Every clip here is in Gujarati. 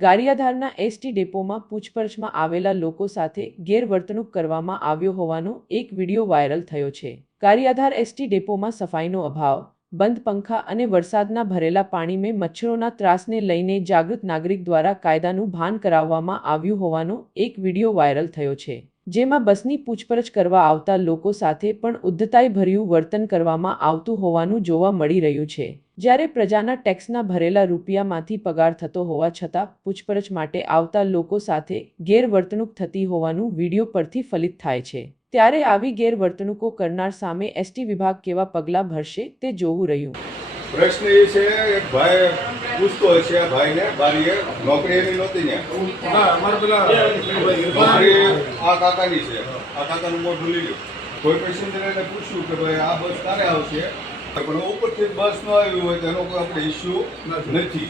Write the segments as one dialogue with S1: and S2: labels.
S1: ગારિયાધારના એસટી ડેપોમાં પૂછપરછમાં આવેલા લોકો સાથે ગેરવર્તણૂક કરવામાં આવ્યો હોવાનો એક વીડિયો વાયરલ થયો છે. ગારિયાધાર એસટી ડેપોમાં સફાઈનો અભાવ, બંધ પંખા અને વરસાદના ભરેલા પાણીમાં મચ્છરોના ત્રાસને લઈને જાગૃત નાગરિક દ્વારા કાયદાનું ભાન કરાવવામાં આવ્યું હોવાનો એક વીડિયો વાયરલ થયો છે. જેમાં બસની પૂછપરછ કરવા આવતા લોકો સાથે પણ ઉદ્ધતાઈભર્યું વર્તન કરવામાં આવતું હોવાનું જોવા મળી રહ્યું છે. જ્યારે પ્રજાના ટેક્સના ભરેલા રૂપિયામાંથી પગાર થતો હોવા છતાં પૂછપરછ માટે આવતા લોકો સાથે ગેરવર્તણૂક થતી હોવાનું વીડિયો પરથી ફલિત થાય છે. ત્યારે આવી ગેરવર્તણૂકો કરનાર સામે એસટી વિભાગ કેવા પગલાં ભરશે તે જોવું રહ્યું.
S2: પ્રશ્ન એ છે એક ભાઈ પૂછતો હશે આ ભાઈને બારીએ નોકરી એની નહોતી ને.
S3: હા અમારે પેલા
S2: નોકરી આ કાકાની છે. આ કાકાનું મોઢું ગયું કોઈ પેસેન્જર એને પૂછ્યું કે ભાઈ આ બસ ક્યારે આવશે? પણ ઉપરથી બસ ન આવી હોય તેનો કોઈ આપણે ઇસ્યુ નથી.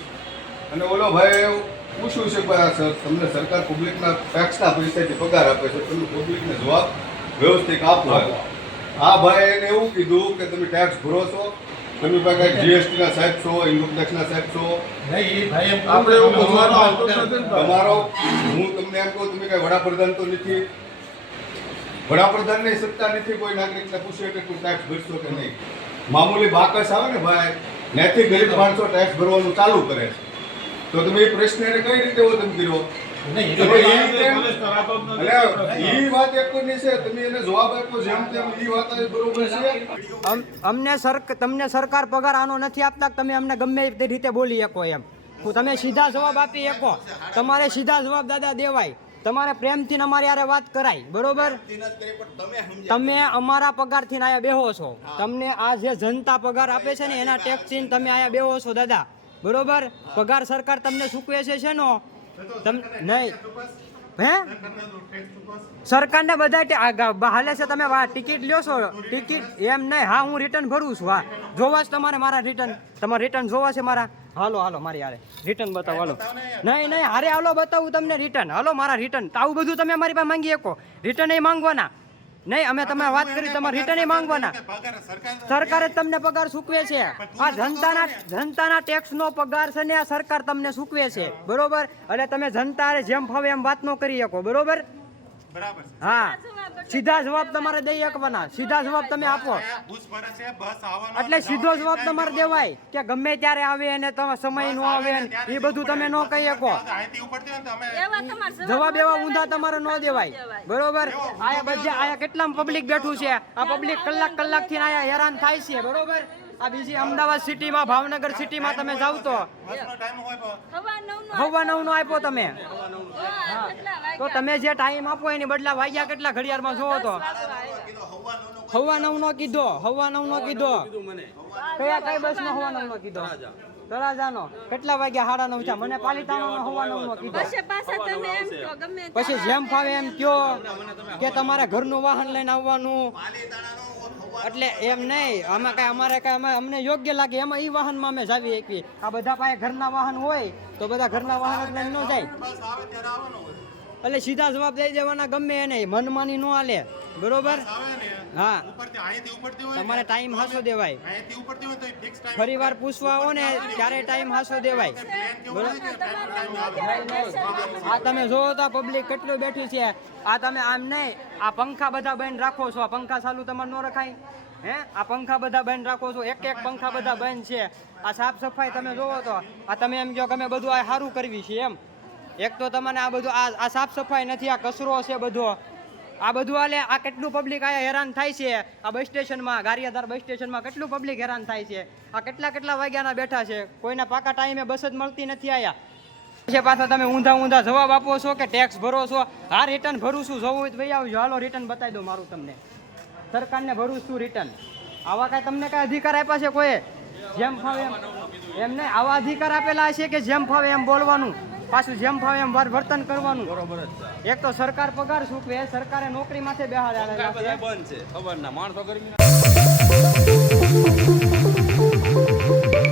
S2: અને ઓલો ભાઈ પૂછ્યું છે કે ભાઈ સર તમને સરકાર પબ્લિકના ટેક્સના પૈસાથી પગાર આપે છે તમે પબ્લિકને જવાબ વ્યવસ્થિત આપો. આ ભાઈ એને એવું કીધું કે તમે ટેક્સ ભરો છો તમે પાસે જીએસટીના સાહેબ છો ઇન્કમ ટેક્સના સાહેબ છો.
S3: આપણે એવું ને.
S2: તમારો હું તમને એમ કહું તમે કઈ વડાપ્રધાન તો નથી. વડાપ્રધાનની સત્તા નથી કોઈ નાગરિકને પૂછે કે તું ટેક્સ ભરશો કે નહીં. મામૂલી બાકસ આવે ને ભાઈ ત્યાંથી ગરીબ માણસો ટેક્સ ભરવાનું ચાલુ કરે છે. તો તમે એ પ્રશ્ન એને કઈ રીતે વતન કર્યો?
S3: નથી.
S4: અમને તમને સરકાર પગાર આનો નથી આપતા તમે અમને ગમે તે રીતે બોલી શકો એમ. હું તમે સીધા જવાબ આપી શકો. તમારે સીધા જવાબ દાદા દેવાય. તમારે પ્રેમથી અમારી યારે વાત કરાય બરોબર? તમે અમારા પગારથી આયા બેહો છો. તમને આ જે જનતા પગાર આપે છે ને એના ટેક્સથી તમે આયા બેહો છો દાદા. બરોબર? પગાર સરકાર તમને ચૂકવે છે છે તમ નહીં. હે? સરકારને બધા હાલે છે તમે વા ટિકિટ લ્યો છો. ટિકિટ એમ નહીં. હા હું રિટર્ન ભરું છું. હા. જોવા છે તમારે મારા રિટર્ન તમારે રિટર્ન જોવા છે મારા. હાલો હાલો મારી હારે. રિટર્ન બતાવો હાલો. નહીં નહીં હારે હાલો બતાવું તમને રિટર્ન હાલો મારા રિટર્ન આવું બધું તમે અમારી પાસે માંગી શકો. રિટર્ન એ માંગવાના. નહીં અમે તમે વાત કરી તમારે રિટર્ન એ માંગવાના. સરકારે તમને પગાર ચૂકવે છે. આ જનતાના જનતાના ટેક્સ નો પગાર છે ને આ સરકાર તમને ચૂકવે છે. બરોબર? એટલે તમે જનતા જેમ ફાવે એમ વાત નો કરી શકો. બરોબર? હા. સીધા જવાબ તમારે દઈ શકવાના સીધા જવાબ તમે આપો. એટલે સીધો જવાબ તમારે દેવાય કે ગમે ત્યારે આવે અને તમે સમય નો આવે એ બધું તમે ન કહી શકો. જવાબ એવા ઊંધા તમારે ન દેવાય. બરોબર? આયા બધા આયા કેટલા પબ્લિક બેઠું છે? આ પબ્લિક કલાક કલાકથી આયા હેરાન થાય છે બરોબર? આ બીજી અમદાવાદ સિટીમાં ભાવનગર સિટીમાં તમે જાવ તો. હવા નવ નો આપ્યો તમે. તો તમે જે ટાઈમ આપો એની બદલા વાગ્યા કેટલા ઘડિયાળમાં જોવો તો? હવા નવ નો કીધો હવા નવ નો કીધો. કયા કઈ બસ નો હવા નવ નો કીધો? તળાજાનો. કેટલા વાગ્યા સાડા નવ થયા? મને હવા નવ નો કીધો
S5: ગમે
S4: પછી જેમ ફાવે એમ કયો કે તમારે ઘરનું વાહન લઈને આવવાનું. એટલે એમ નહીં. આમાં કઈ અમારે કઈ અમે અમને યોગ્ય લાગે. એમાં એ વાહનમાં અમે જાવી શકીએ. આ બધા પાસે ઘરના વાહન હોય, તો બધા ઘરના વાહન જ ન જાય. એટલે સીધા જવાબ દઈ દેવાના ગમે એને મનમાની નો હાલે. બરોબર? હા. તમારે ટાઈમ હાસો દેવાય. ફરી વાર પૂછવા આવો ને ત્યારે ટાઈમ હાસો દેવાય. આ તમે જોવો તો પબ્લિક કેટલું બેઠી છે. આ તમે આમ નહીં આ પંખા બધા બંધ રાખો છો. આ પંખા ચાલુ તમારે ન રખાય. હે? આ પંખા બધા બંધ રાખો છો. એક એક પંખા બધા બંધ છે. આ સાફ સફાઈ તમે જોવો તો આ તમે એમ કહો કે અમે બધું આ સારું કરવી છે એમ. એક તો તમને આ બધું આ આ સાફ સફાઈ નથી, આ કચરો છે બધો. આ બધું આલે આ કેટલું પબ્લિક આયા હેરાન થાય છે? આ બસ સ્ટેશનમાં, ગારિયાધાર બસ સ્ટેશનમાં કેટલું પબ્લિક હેરાન થાય છે? આ કેટલા કેટલા વાગ્યાના બેઠા છે? કોઈના પાકા ટાઈમે બસ જ મળતી નથી આયા. છે પાછા તમે ઊંધા ઊંધા જવાબ આપો છો કે ટેક્સ ભરો છો? હા રિટર્ન ભરું છું જવું હોય તો ભાઈ આવજો. હાલો રિટર્ન બતાવી દો મારું તમને. સરકારને ભરું છું રિટર્ન આવા કાંઈ તમને કાંઈ અધિકાર આપ્યા છે કોઈ? જેમ ફાવે એમ. એમ નહીં આવા અધિકાર આપેલા છે કે જેમ ફાવે એમ બોલવાનું? પાછું જેમ ફાવે એમ વાર વર્તન કરવાનું. બરોબર એક તો સરકાર પગાર ચૂકવે સરકારે નોકરી માથે બેહાડ્યા
S6: બંધ છે. ખબર ના માણસો ગરમી